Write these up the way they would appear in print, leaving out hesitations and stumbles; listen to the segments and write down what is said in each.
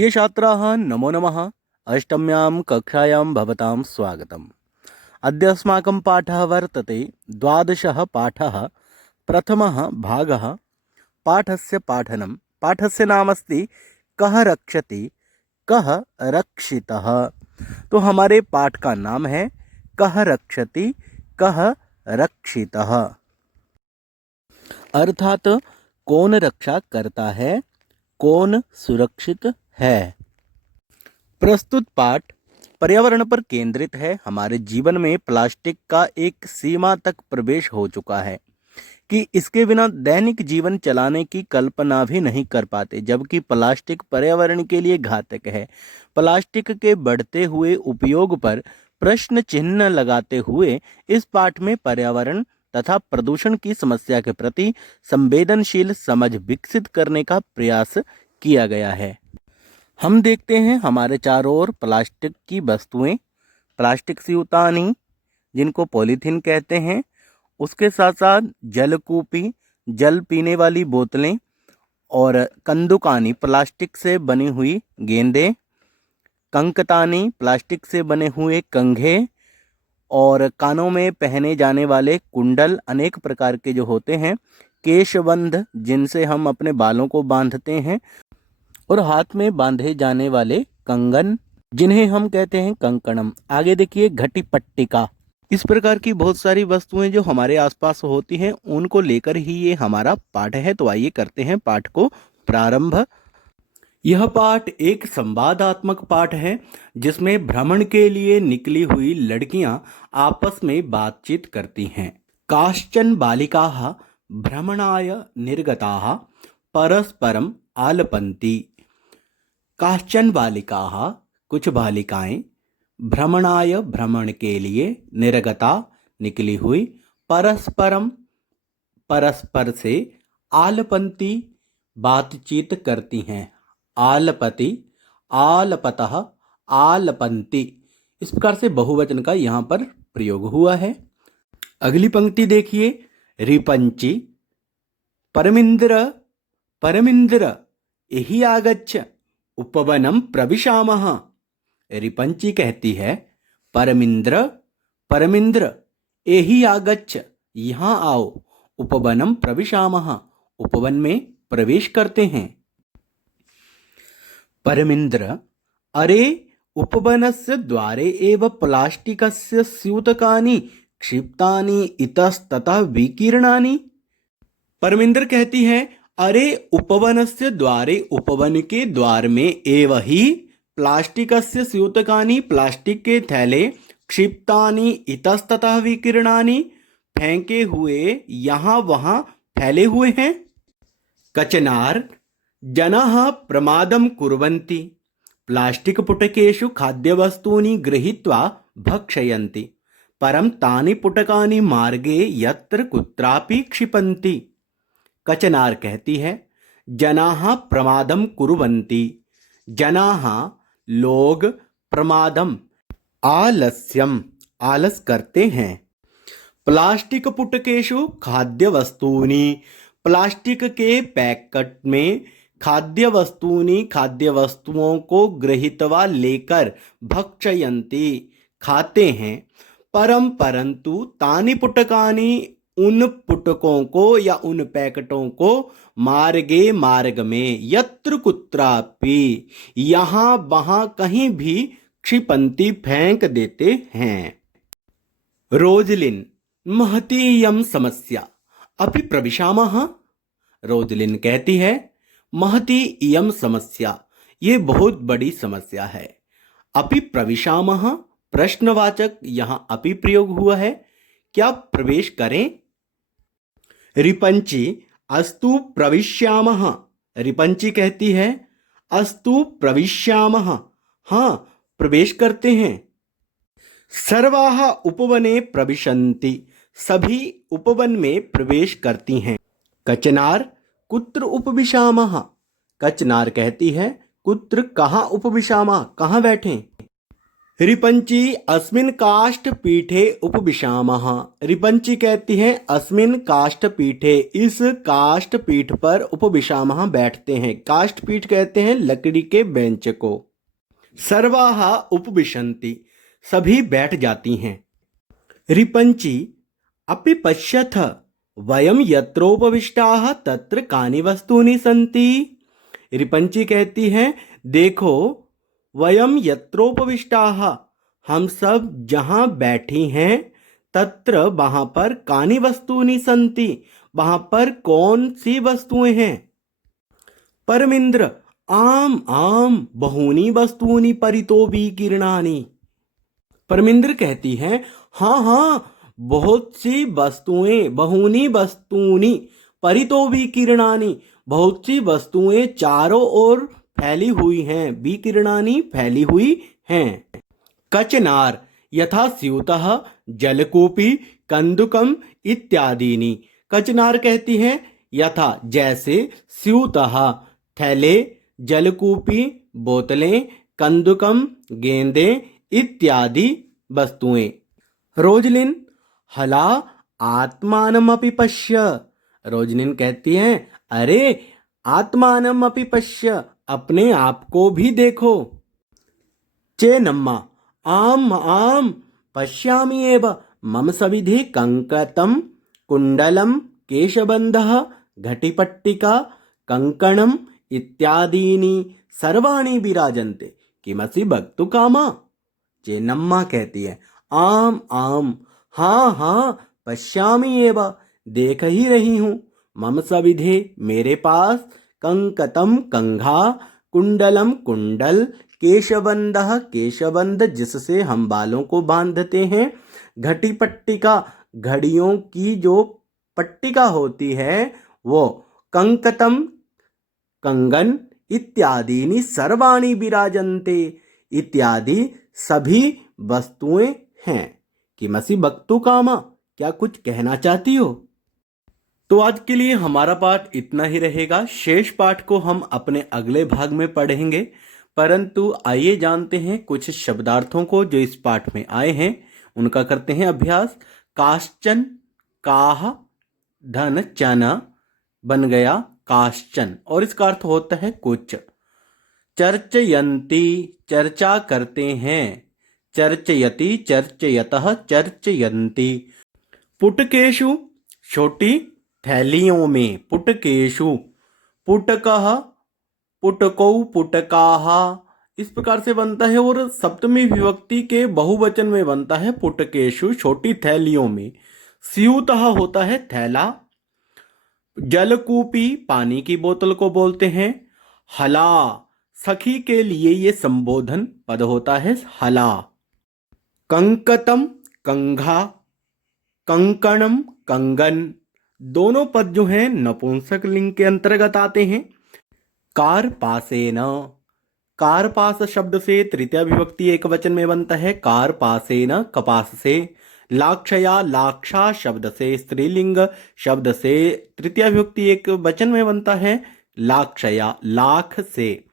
प्रिय छात्राः नमो नमः। अष्टम्यां कक्षायां भवतां स्वागतम्। अद्य अस्माकं पाठः वर्तते द्वादशः पाठः, प्रथमः भागः। पाठस्य पाठनं। पाठस्य नाम अस्ति कः रक्षति कः रक्षितः। तो हमारे पाठ का नाम है कः रक्षति कः रक्षितः, अर्थात कौन रक्षा करता है, कौन सुरक्षित है। प्रस्तुत पाठ पर्यावरण पर केंद्रित है। हमारे जीवन में प्लास्टिक का एक सीमा तक प्रवेश हो चुका है कि इसके बिना दैनिक जीवन चलाने की कल्पना भी नहीं कर पाते, जबकि प्लास्टिक पर्यावरण के लिए घातक है। प्लास्टिक के बढ़ते हुए उपयोग पर प्रश्न चिन्ह लगाते हुए इस पाठ में पर्यावरण तथा प्रदूषण की समस्या के प्रति संवेदनशील समझ विकसित करने का प्रयास किया गया है। हम देखते हैं हमारे चारों ओर प्लास्टिक की वस्तुएं, प्लास्टिक सिउतानी जिनको पॉलीथीन कहते हैं, उसके साथ साथ जलकूपी, जल पीने वाली बोतलें और कंदुकानी प्लास्टिक से बनी हुई गेंदें, कंकतानी प्लास्टिक से बने हुए कंघे और कानों में पहने जाने वाले कुंडल अनेक प्रकार के जो होते हैं, केशबंध जिनसे हम अपने बालों को बांधते हैं और हाथ में बांधे जाने वाले कंगन जिन्हें हम कहते हैं कंकणम। आगे देखिए घटी पट्टिका। इस प्रकार की बहुत सारी वस्तुएं जो हमारे आसपास होती हैं उनको लेकर ही ये हमारा पाठ है। तो आइए करते हैं पाठ को प्रारंभ। यह पाठ एक संवादात्मक पाठ है जिसमें भ्रमण के लिए निकली हुई लड़कियां आपस में बातचीत करती हैं। काश्चन बालिकाः भ्रमणाय निर्गताः परस्परम आलपन्ति। काश्चन बालिकाः कुछ बालिकाएं भ्रमणाय भ्रमण के लिए निर्गता निकली हुई परस्परम परस्पर से आलपन्ति बातचीत करती हैं। आलपति आलपतः आलपन्ति इस प्रकार से बहुवचन का यहाँ पर प्रयोग हुआ है। अगली पंक्ति देखिए। रिपंची परमिंद्र परमिंद्र एहि आगच्छ उपवनम प्रविशामः। रिपंची कहती है परमिंद्र परमिंद्र एहि आगच्छ यहाँ आओ, उपवनम प्रविशामः उपवन में प्रवेश करते हैं। परमिंद्र अरे उपवनस्य द्वारे एव प्लास्टिकस्य स्यूतकानि क्षिप्तानि इतस्ततः विकीर्णानि। परमिंद्र कहती है अरे उपवनस्य द्वारे उपवन के द्वार में एव ही प्लास्टिकस्य स्यूतकानि प्लास्टिक के थैले क्षिप्तानि इतस्ततः विकीर्णानि फेंके हुए यहाँ वहाँ फैले हुए हैं। कचनार जनाः प्रमादं कुर्वन्ति प्लास्टिक पुटकेषु खाद्यवस्तूनि गृहीत्वा भक्षयन्ति परं तानि पुटकानि मार्गे यत्र कुत्रापि क्षिपन्ति। कचनार कहती है जनाः प्रमादं कुर्वन्ति, जनाः लोग, प्रमादम आलस्यम आलस करते हैं। प्लास्टिक पुटकेषु खाद्य वस्तूनि प्लास्टिक के पैकेट में खाद्य वस्तुओं को गृहीत्वा लेकर भक्षयन्ति खाते हैं। परंतु तानि पुटकानि उन पुटकों को या उन पैकेटों को मार्ग में यत्र कुत्रापि यहाँ वहाँ कहीं भी क्षिपन्ति फेंक देते हैं। रोजलिन महती इयं समस्या अपि प्रविशामः। रोजलिन कहती है महती इयं समस्या ये बहुत बड़ी समस्या है। अपि प्रविशामः प्रश्नवाचक यहाँ अपि प्रयोग हुआ है, क्या प्रवेश करें। रिपंची अस्तु प्रविश्यामः। रिपंची कहती है अस्तु प्रविश्यामः हाँ प्रवेश करते हैं। सर्वाः उपवने प्रविशन्ति सभी उपवन में प्रवेश करती हैं। कचनार कुत्र उपविशामः। कचनार कहती है कुत्र कहाँ उपविशामः कहाँ बैठें। रिपंची अस्मिन् काष्ठ पीठे उपविशामः। रिपंची कहती हैं अस्मिन् काष्ठ पीठे, इस काष्ठ पीठ पर उपविशामः बैठते हैं। काष्ठ पीठ कहते हैं लकड़ी के बेंच को। सर्वाः उपविशन्ति, सभी बैठ जाती हैं। रिपंची अपि पश्यथ वयं यत्रोपविष्टाः तत्र कानि वस्तूनि सन्ति। रिपंची कहती हैं देखो, वयम यत्रोपविष्टाः, हम सब जहाँ बैठी हैं, तत्र वहाँ पर कानि वस्तूनि सन्ति, वहाँ पर कौन सी वस्तुएं हैं। परमिंद्र आम आम बहूनि वस्तूनि परितो विकीर्णानि। परमिंद्र कहती हैं हाँ हाँ, बहुत सी वस्तुएं, बहूनि वस्तूनि परितो विकीर्णानि, बहुत सी वस्तुएं चारों ओर फैली हुई हैं, विकीर्णानि फैली हुई हैं। कचनार यथा स्यूतः जलकूपी कंदुकम इत्यादीनि। कचनार कहती हैं यथा जैसे, स्यूतः थैले, जलकूपी बोतलें, कंदुकम गेंदे इत्यादि वस्तुएं। रोजलिन हला आत्मानमपि पश्य। रोजलिन कहती हैं अरे आत्मानमपि पश्य, अपने आप को भी देखो। चेन्नम्मा आम आम पश्यामि एव, मम सविधि कंकतम कुंडलम केशबंधः घटिपट्टिका कंकणम इत्यादीनि सर्वाणि विराजन्ते, किमसि वक्तु कामा। चेन्नम्मा कहती है आम आम, हाँ हाँ पश्यामि एव, देख ही रही हूँ। मम सविधे मेरे पास, कंकतम कंघा, कुंडलम कुंडल, केशबंधः केशबंध जिससे हम बालों को बांधते हैं, घटी पट्टिका घड़ियों की जो पट्टिका होती है वो, कंकतम कंगन इत्यादि सर्वाणि विराजन्ते, इत्यादि सभी वस्तुएं हैं। किमसि वक्तु कामा, क्या कुछ कहना चाहती हो। तो आज के लिए हमारा पाठ इतना ही रहेगा। शेष पाठ को हम अपने अगले भाग में पढ़ेंगे, परंतु आइए जानते हैं कुछ शब्दार्थों को जो इस पाठ में आए हैं, उनका करते हैं अभ्यास। काश्चन, काह धन चन बन गया काश्चन, और इसका अर्थ होता है कुछ। चर्चयन्ति चर्चा करते हैं, चर्चयति चर्चयतः चर्चयन्ति। पुटकेषु छोटी थैलियों में, पुटकेषु, पुटकः पुटकौ पुटकाः इस प्रकार से बनता है, और सप्तमी विभक्ति के बहुवचन में बनता है पुटकेषु छोटी थैलियों में। स्यूतः होता है थैला। जलकूपी पानी की बोतल को बोलते हैं। हला सखी के लिए ये संबोधन पद होता है हला। कंकतम कंघा, कंकणम कंगन, दोनों पद जो हैं नपुंसक लिंग के अंतर्गत आते हैं। कार्पासेन, कार्पास शब्द से तृतीया विभक्ति एक वचन में बनता है, कार्पासेन कपास से। लाक्षया लाक्षा शब्द से स्त्रीलिंग शब्द से तृतीया विभक्ति एक वचन में बनता है, लाक्षया लाख से।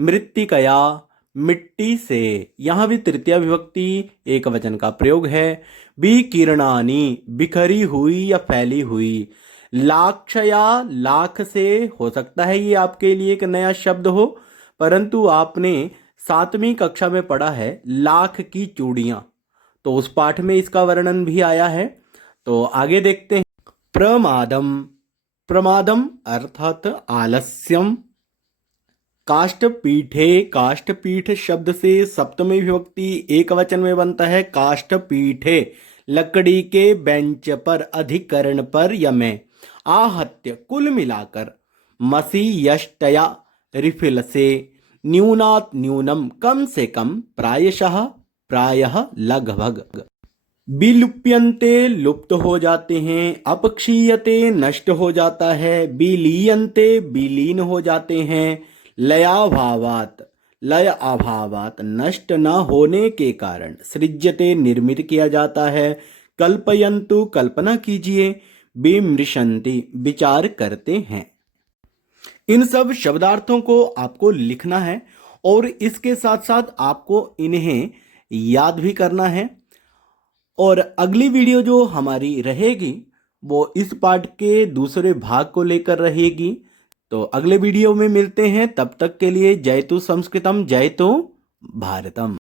मृत्तिकया मिट्टी से, यहां भी तृतीया विभक्ति एक वचन का प्रयोग है। विकीर्णानि बिखरी हुई या फैली हुई। लाक्षया लाख से, हो सकता है ये आपके लिए एक नया शब्द हो, परंतु आपने 7वीं कक्षा में पढ़ा है लाख की चूड़ियां, तो उस पाठ में इसका वर्णन भी आया है। तो आगे देखते हैं। प्रमादम, प्रमादम अर्थात आलस्यम। काष्ठपीठे, काष्ठपीठ शब्द से सप्तमी विभक्ति एक वचन में बनता है, काष्ठपीठे लकड़ी के बेंच पर, अधिकरण पर या में। आहत्य कुल मिलाकर। मसी यष्टया रिफिल से। न्यूनात न्यूनम कम से कम, प्रायशः प्रायः लगभग। विलुप्यन्ते लुप्त हो जाते हैं। अपक्षीयते नष्ट हो जाता है। विलीयन्ते विलीन हो जाते हैं। लयाभावात, लय अभावात नष्ट न होने के कारण। सृज्यते निर्मित किया जाता है। कल्पयन्तु कल्पना कीजिए। विमृशन्ति विचार करते हैं। इन सब शब्दार्थों को आपको लिखना है और इसके साथ साथ आपको इन्हें याद भी करना है। और अगली वीडियो जो हमारी रहेगी वो इस पाठ के दूसरे भाग को लेकर रहेगी। तो अगले वीडियो में मिलते हैं, तब तक के लिए जय तु संस्कृतम जय तु भारतम।